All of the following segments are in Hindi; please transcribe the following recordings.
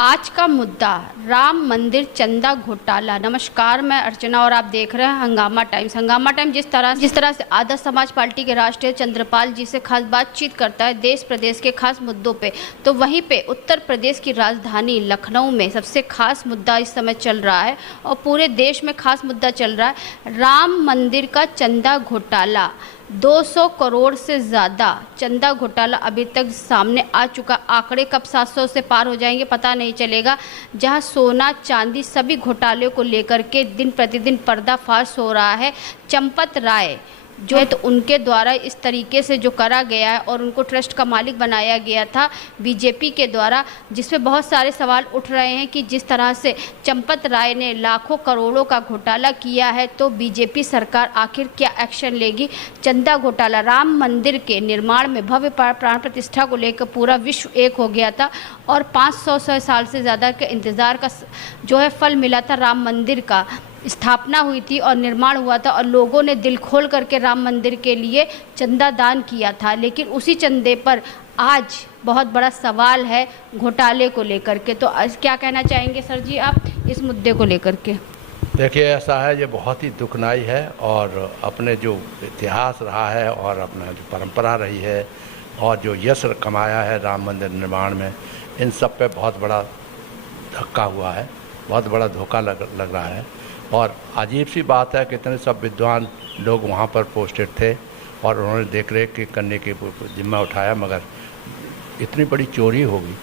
आज का मुद्दा राम मंदिर चंदा घोटाला। नमस्कार, मैं अर्चना और आप देख रहे हैं हंगामा टाइम्स। हंगामा टाइम्स जिस तरह से आदर्श समाज पार्टी के राष्ट्रीय चंद्रपाल जी से खास बातचीत करता है देश प्रदेश के खास मुद्दों पे, तो वहीं पे उत्तर प्रदेश की राजधानी लखनऊ में सबसे खास मुद्दा इस समय चल रहा है और पूरे देश में खास मुद्दा चल रहा है राम मंदिर का चंदा घोटाला। 200 करोड़ से ज़्यादा चंदा घोटाला अभी तक सामने आ चुका। आंकड़े कब 700 से पार हो जाएंगे पता नहीं चलेगा। जहां सोना चांदी सभी घोटाले को लेकर के दिन प्रतिदिन पर्दाफाश हो रहा है। चंपत राय जो है तो उनके द्वारा इस तरीके से जो करा गया है और उनको ट्रस्ट का मालिक बनाया गया था बीजेपी के द्वारा, जिसमें बहुत सारे सवाल उठ रहे हैं कि जिस तरह से चंपत राय ने लाखों करोड़ों का घोटाला किया है तो बीजेपी सरकार आखिर क्या एक्शन लेगी। चंदा घोटाला, राम मंदिर के निर्माण में भव्य प्राण प्रतिष्ठा को लेकर पूरा विश्व एक हो गया था और 500 साल से ज़्यादा के इंतज़ार का जो है फल मिला था। राम मंदिर का स्थापना हुई थी और निर्माण हुआ था और लोगों ने दिल खोल करके राम मंदिर के लिए चंदा दान किया था। लेकिन उसी चंदे पर आज बहुत बड़ा सवाल है घोटाले को लेकर के। तो आज क्या कहना चाहेंगे सर जी आप इस मुद्दे को लेकर के? देखिए, ऐसा है, ये बहुत ही दुखदाई है और अपने जो इतिहास रहा है और अपना जो परंपरा रही है और जो यश कमाया है राम मंदिर निर्माण में, इन सब पे बहुत बड़ा धक्का हुआ है, बहुत बड़ा धोखा लग रहा है। और अजीब सी बात है कि इतने सब विद्वान लोग वहाँ पर पोस्टेड थे और उन्होंने देख रेख करने की जिम्मा उठाया, मगर इतनी बड़ी चोरी होगी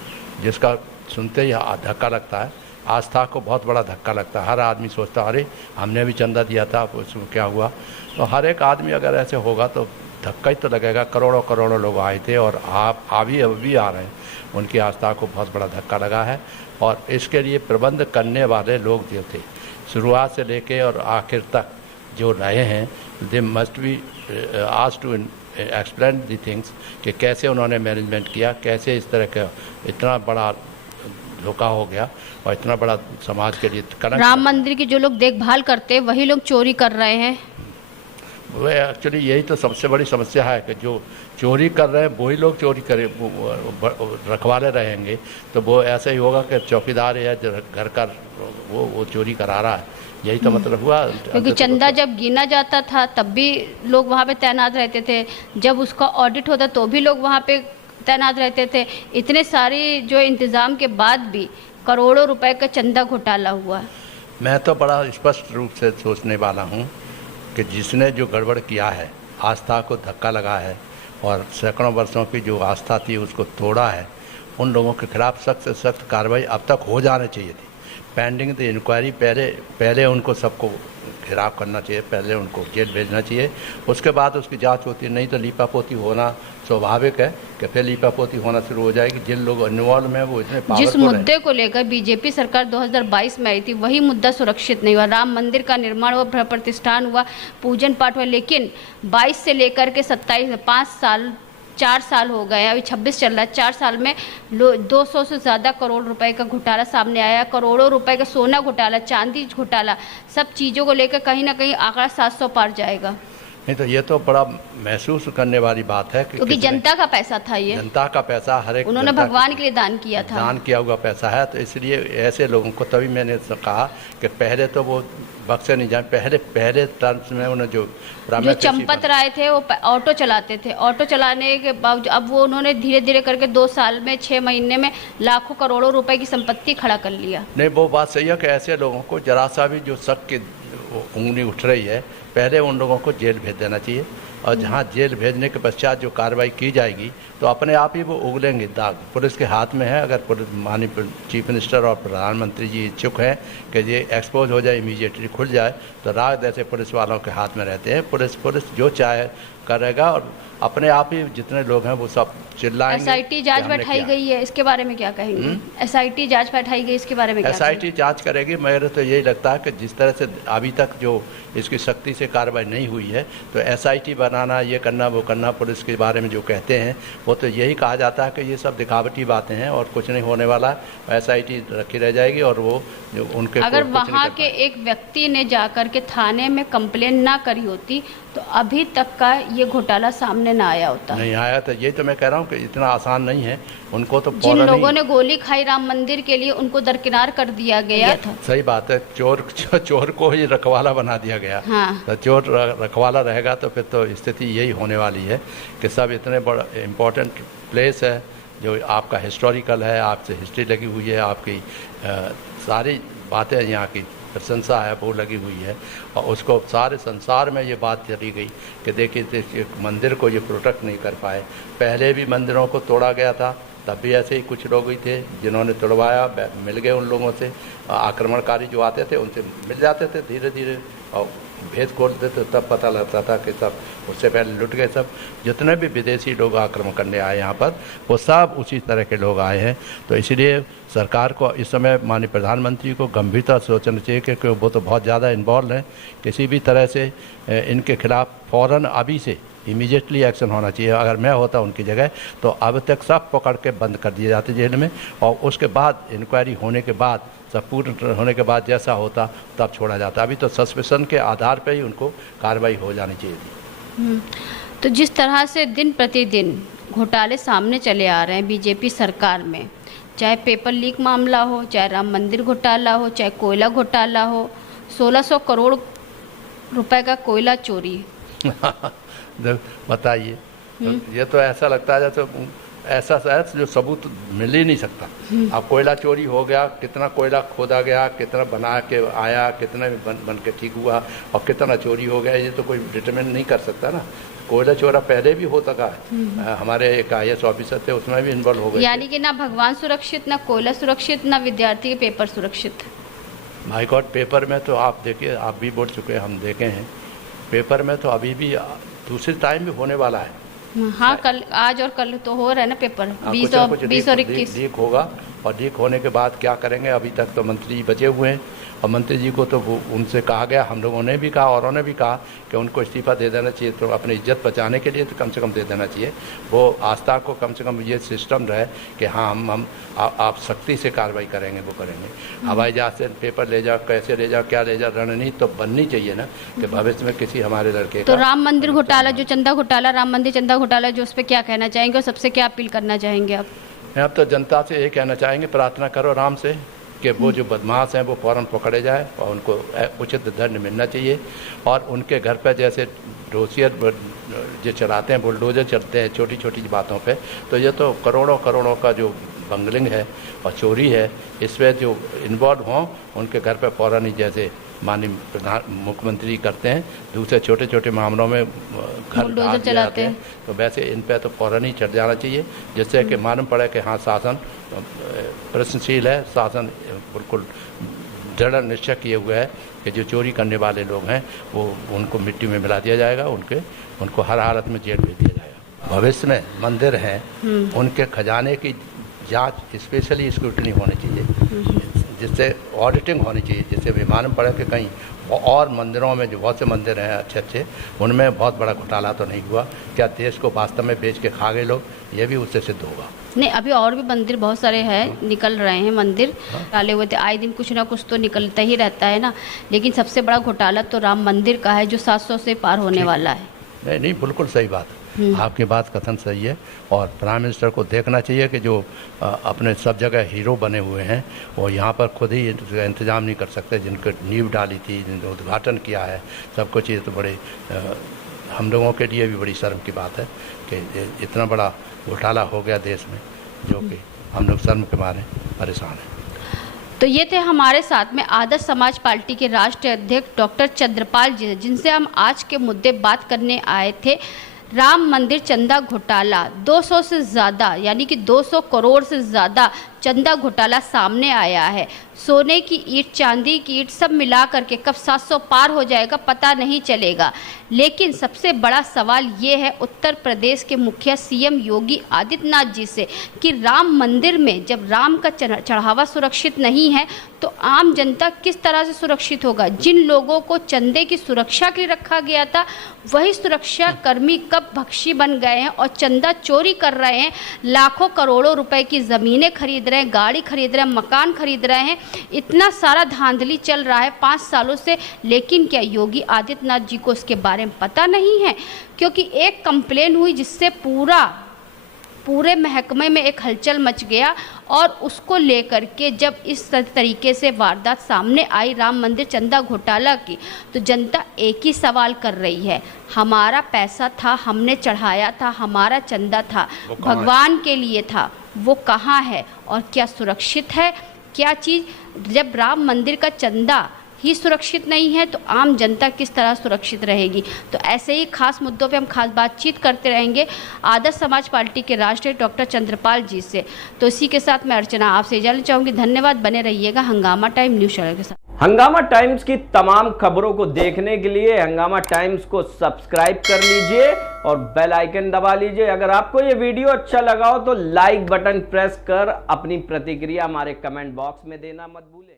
जिसका सुनते ही धक्का लगता है। आस्था को बहुत बड़ा धक्का लगता है। हर आदमी सोचता है अरे हमने भी चंदा दिया था, उसमें क्या हुआ। तो हर एक आदमी अगर ऐसे होगा तो धक्का ही तो लगेगा। करोड़ों करोड़ों लोग आए थे और अभी आ रहे हैं, उनकी आस्था को बहुत बड़ा धक्का लगा है। और इसके लिए प्रबंध करने वाले लोग जो थे शुरुआत से लेके और आखिर तक जो रहे हैं, they must be asked to explain the things कि कैसे उन्होंने मैनेजमेंट किया, कैसे इस तरह का इतना बड़ा धोखा हो गया और इतना बड़ा समाज के लिए राम मंदिर की जो लोग देखभाल करते हैं वही लोग चोरी कर रहे हैं। वो एक्चुअली यही तो सबसे बड़ी समस्या है कि जो चोरी कर रहे हैं वही लोग चोरी करे रखवाले रहेंगे तो वो ऐसा ही होगा कि चौकीदार या घर का वो चोरी करा रहा है। यही तो मतलब हुआ। क्योंकि चंदा जब गिना जाता था तब भी लोग वहाँ पे तैनात रहते थे, जब उसका ऑडिट होता तो भी लोग वहाँ पे तैनात रहते थे। इतने सारे जो इंतज़ाम के बाद भी करोड़ों रुपए का चंदा घोटाला हुआ। मैं तो बड़ा स्पष्ट रूप से सोचने वाला हूँ कि जिसने जो गड़बड़ किया है, आस्था को धक्का लगा है और सैकड़ों वर्षों की जो आस्था थी उसको तोड़ा है, उन लोगों के खिलाफ सख्त से सख्त कार्रवाई अब तक हो जानी चाहिए थी। पेंडिंग द इंक्वायरी पहले उनको सबको घिराव करना चाहिए, पहले उनको जेल भेजना चाहिए, उसके बाद उसकी जांच होती है। नहीं तो लीपापोती होना स्वाभाविक है कि फिर लीपापोती होना शुरू हो जाएगी। जिन लोग इन्वॉल्व में वो इतने पावरफुल जिस मुद्दे को लेकर बीजेपी सरकार 2022 में आई थी वही मुद्दा सुरक्षित नहीं हुआ। राम मंदिर का निर्माण हुआ, प्रतिष्ठान हुआ, पूजन पाठ हुआ, लेकिन 22 से लेकर के 27 4 साल हो गए, अभी 26 चल रहा है। 4 साल में 200 से ज़्यादा करोड़ रुपए का घोटाला सामने आया। करोड़ों रुपए का सोना घोटाला, चांदी घोटाला, सब चीज़ों को लेकर कहीं ना कहीं आंकड़ा 700 पार जाएगा। नहीं तो ये तो बड़ा महसूस करने वाली बात है क्योंकि जनता का पैसा था, ये जनता का पैसा, हर एक उन्होंने भगवान के लिए दान किया था, दान किया हुआ पैसा है। तो इसलिए ऐसे लोगों को तभी मैंने कहा कि पहले तो वो बक्से नहीं जाए। पहले टर्म्स में उन्होंने जो चंपत राय थे वो ऑटो चलाते थे, ऑटो चलाने के बावजूद अब वो उन्होंने धीरे धीरे करके 2 साल में 6 महीने में लाखों करोड़ों रुपए की संपत्ति खड़ा कर लिया। नहीं, वो बात सही है कि ऐसे लोगों को जरा सा भी जो शक की उंगली उठ रही है, पहले उन लोगों को जेल भेज देना चाहिए। और जहाँ जेल भेजने के पश्चात जो कार्रवाई की जाएगी तो अपने आप ही वो उगलेंगे दाग। पुलिस के हाथ में है। अगर माननीय चीफ मिनिस्टर और प्रधानमंत्री जी इच्छुक हैं कि ये एक्सपोज हो जाए, इमीडिएटली खुल जाए, तो राग ऐसे पुलिस वालों के हाथ में रहते हैं। पुलिस जो चाहे करेगा और अपने आप ही जितने लोग हैं वो सब चिल्लाएंगे। एसआईटी जांच बैठाई गई है, इसके बारे में क्या कहेंगे? एसआईटी जांच बैठाई गई, इसके बारे में क्या? एसआईटी जांच करेगी। मेरे तो यही लगता है कि जिस तरह से अभी तक जो इसकी सख्ती से कार्रवाई नहीं हुई है तो एसआईटी बनाना, ये करना, वो करना, पुलिस के बारे में जो कहते हैं वो तो यही कहा जाता है कि ये सब दिखावटी बातें हैं और कुछ नहीं होने वाला। एसआईटी रखी रह जाएगी और वो जो उनके अगर वहाँ के एक व्यक्ति ने जाकर के थाने में कंप्लेन ना करी होती तो अभी तक का ये घोटाला सामने ना आया होता। नहीं आया, तो यही तो मैं कह रहा हूँ कि इतना आसान नहीं है। उनको तो जिन लोगों ने गोली खाई राम मंदिर के लिए उनको दरकिनार कर दिया गया था। सही बात है, चोर को ही रखवाला बना दिया गया। हाँ। तो चोर रखवाला रहेगा तो फिर तो स्थिति यही होने वाली है कि सब इतने बड़ा इम्पोर्टेंट प्लेस है जो आपका हिस्टोरिकल है, आपसे हिस्ट्री लगी हुई है, आपकी सारी बातें यहाँ की प्रशंसा है वो लगी हुई है, और उसको सारे संसार में ये बात चली गई कि देखिए मंदिर को ये प्रोटेक्ट नहीं कर पाए। पहले भी मंदिरों को तोड़ा गया था, तब भी ऐसे ही कुछ लोग ही थे जिन्होंने तोड़वाया, मिल गए उन लोगों से। आक्रमणकारी जो आते थे उनसे मिल जाते थे धीरे धीरे, और भेद खोलते थे, तब पता लगता था कि सब उससे पहले लुट गए। सब जितने भी विदेशी लोग आक्रमण करने आए यहाँ पर, वो सब उसी तरह के लोग आए हैं। तो इसलिए सरकार को इस समय माननीय प्रधानमंत्री को गंभीरता से सोचना चाहिए क्योंकि वो तो बहुत ज़्यादा इन्वॉल्व हैं। किसी भी तरह से इनके खिलाफ फ़ौरन अभी से इमीडिएटली एक्शन होना चाहिए। अगर मैं होता उनकी जगह तो अब तक सब पकड़ के बंद कर दिए जाते जेल में, और उसके बाद इंक्वायरी होने के बाद, सब पूर्ण होने के बाद जैसा होता तब छोड़ा जाता। अभी तो सस्पेंशन के आधार पर ही उनको कार्रवाई हो जानी चाहिए थी। तो जिस तरह से दिन प्रतिदिन घोटाले सामने चले आ रहे हैं बीजेपी सरकार में, चाहे पेपर लीक मामला हो, चाहे राम मंदिर घोटाला हो, चाहे कोयला घोटाला हो, 1600 करोड़ रुपए का कोयला चोरी। बताइए, ये तो ऐसा लगता है जैसे ऐसा शायद जो सबूत मिल ही नहीं सकता। अब कोयला चोरी हो गया, कितना कोयला खोदा गया, कितना बना के आया, कितना बन के ठीक हुआ, और कितना चोरी हो गया, ये तो कोई डिटरमिन नहीं कर सकता ना। कोयला चोरा पहले भी हो सका है, हमारे एक IAS ऑफिसर थे उसमें भी इन्वॉल्व हो गए। यानी कि ना भगवान सुरक्षित, ना कोयला सुरक्षित, ना विद्यार्थी के पेपर सुरक्षित। माय गॉड, पेपर में तो आप देखिए, आप भी बोल चुके हैं, हम देखे हैं, पेपर में तो अभी भी दूसरे टाइम भी होने वाला है। हाँ, कल, आज और कल तो हो रहा है ना पेपर, 20 और 21 लीक होगा, और लीक होने के बाद क्या करेंगे। अभी तक तो मंत्री जी बचे हुए हैं, और मंत्री जी को तो उनसे कहा गया, हम लोगों ने भी कहा और उन्होंने भी कहा कि उनको इस्तीफा दे देना चाहिए। तो अपनी इज्जत बचाने के लिए तो कम से कम दे देना चाहिए। वो आस्था को कम से कम ये सिस्टम रहे कि हाँ हम आप सख्ती से कार्रवाई करेंगे, वो करेंगे। हवाई जहाज से पेपर ले जाओ, कैसे ले जाओ, क्या ले जाओ, रणनीति तो बननी चाहिए ना कि भविष्य में किसी हमारे लड़के तो राम मंदिर घोटाला, जो चंदा घोटाला, राम मंदिर चंदा घोटाला, जो उस पर क्या कहना चाहेंगे और सबसे क्या अपील करना चाहेंगे आप? मैं अब तो जनता से ये कहना चाहेंगे, प्रार्थना करो राम से कि वो जो बदमाश हैं वो फ़ौरन पकड़े जाए और उनको उचित दंड मिलना चाहिए। और उनके घर पर जैसे डोसियर जो चलाते हैं, बुलडोजर चलते हैं छोटी छोटी बातों पे, तो ये तो करोड़ों करोड़ों का जो बंगलिंग है और चोरी है, इसमें जो इन्वॉल्व हों उनके घर पे फ़ौरन ही जैसे माननीय मुख्यमंत्री करते हैं, दूसरे छोटे छोटे मामलों में घर चलाते हैं, तो वैसे इन पे तो फ़ौरन ही चढ़ जाना चाहिए, जिससे कि मालूम पड़े कि हाँ शासन प्रश्नशील है, शासन बिल्कुल दृढ़ निश्चय किए हुए है कि जो चोरी करने वाले लोग हैं वो उनको मिट्टी में मिला दिया जाएगा, उनको हर हालत में जेल भेज दिया जाएगा। भविष्य में मंदिर हैं, उनके खजाने की जांच स्पेशली स्क्रूटनी होनी चाहिए, जिससे ऑडिटिंग होनी चाहिए, जिससे भी मालूम पड़े कि कहीं और मंदिरों में जो बहुत से मंदिर हैं अच्छे अच्छे, उनमें बहुत बड़ा घोटाला तो नहीं हुआ। क्या देश को वास्तव में बेच के खा गए लोग, ये भी उससे सिद्ध होगा। नहीं, अभी और भी मंदिर बहुत सारे हैं, निकल रहे हैं मंदिर, डाले हुए थे, आए दिन कुछ ना कुछ तो निकलता ही रहता है ना। लेकिन सबसे बड़ा घोटाला तो राम मंदिर का है, जो 700 से पार होने वाला है। नहीं, बिल्कुल सही बात, आपकी बात कथन सही है। और प्राइम मिनिस्टर को देखना चाहिए कि जो अपने सब जगह हीरो बने हुए हैं, वो यहाँ पर खुद ही इंतजाम नहीं कर सकते, जिनको नींव डाली थी, जिनको उद्घाटन किया है, सब कुछ। ये तो बड़े हम लोगों के लिए भी बड़ी शर्म की बात है कि इतना बड़ा घोटाला हो गया देश में, जो कि हम लोग शर्म के मारे परेशान हैं। तो ये थे हमारे साथ में आदर्श समाज पार्टी के राष्ट्रीय अध्यक्ष डॉक्टर चंद्रपाल जी, जिनसे हम आज के मुद्दे बात करने आए थे। राम मंदिर चंदा घोटाला, 200 से ज़्यादा, यानी कि 200 करोड़ से ज़्यादा चंदा घोटाला सामने आया है। सोने की ईंट, चांदी की ईंट सब मिला करके कब 700 पार हो जाएगा पता नहीं चलेगा। लेकिन सबसे बड़ा सवाल ये है उत्तर प्रदेश के मुखिया CM योगी आदित्यनाथ जी से कि राम मंदिर में जब राम का चढ़ावा सुरक्षित नहीं है तो आम जनता किस तरह से सुरक्षित होगा। जिन लोगों को चंदे की सुरक्षा के लिए रखा गया था, वही सुरक्षा कर्मी कब भक्षी बन गए हैं और चंदा चोरी कर रहे हैं, लाखों करोड़ों रुपए की ज़मीनें खरीद रहे हैं, गाड़ी खरीद रहे हैं, मकान खरीद रहे हैं, इतना सारा धांधली चल रहा है 5 सालों से। लेकिन क्या योगी आदित्यनाथ जी को उसके बारे में पता नहीं है? क्योंकि एक कंप्लेन हुई जिससे पूरे महकमे में एक हलचल मच गया, और उसको लेकर के जब इस तरीके से वारदात सामने आई राम मंदिर चंदा घोटाला की, तो जनता एक ही सवाल कर रही है, हमारा पैसा था, हमने चढ़ाया था, हमारा चंदा था, भगवान के लिए था, वो कहाँ है? और क्या सुरक्षित है? क्या चीज़, जब राम मंदिर का चंदा ही सुरक्षित नहीं है तो आम जनता किस तरह सुरक्षित रहेगी? तो ऐसे ही खास मुद्दों पे हम खास बातचीत करते रहेंगे आदर्श समाज पार्टी के राष्ट्रीय डॉक्टर चंद्रपाल जी से। तो इसी के साथ मैं अर्चना आपसे जाना चाहूँगी। धन्यवाद, बने रहिएगा हंगामा टाइम न्यूज़ चैनल के साथ। हंगामा टाइम्स की तमाम खबरों को देखने के लिए हंगामा टाइम्स को सब्सक्राइब कर लीजिए और बेल आइकन दबा लीजिए। अगर आपको ये वीडियो अच्छा लगा हो तो लाइक बटन प्रेस कर अपनी प्रतिक्रिया हमारे कमेंट बॉक्स में देना मत भूलें।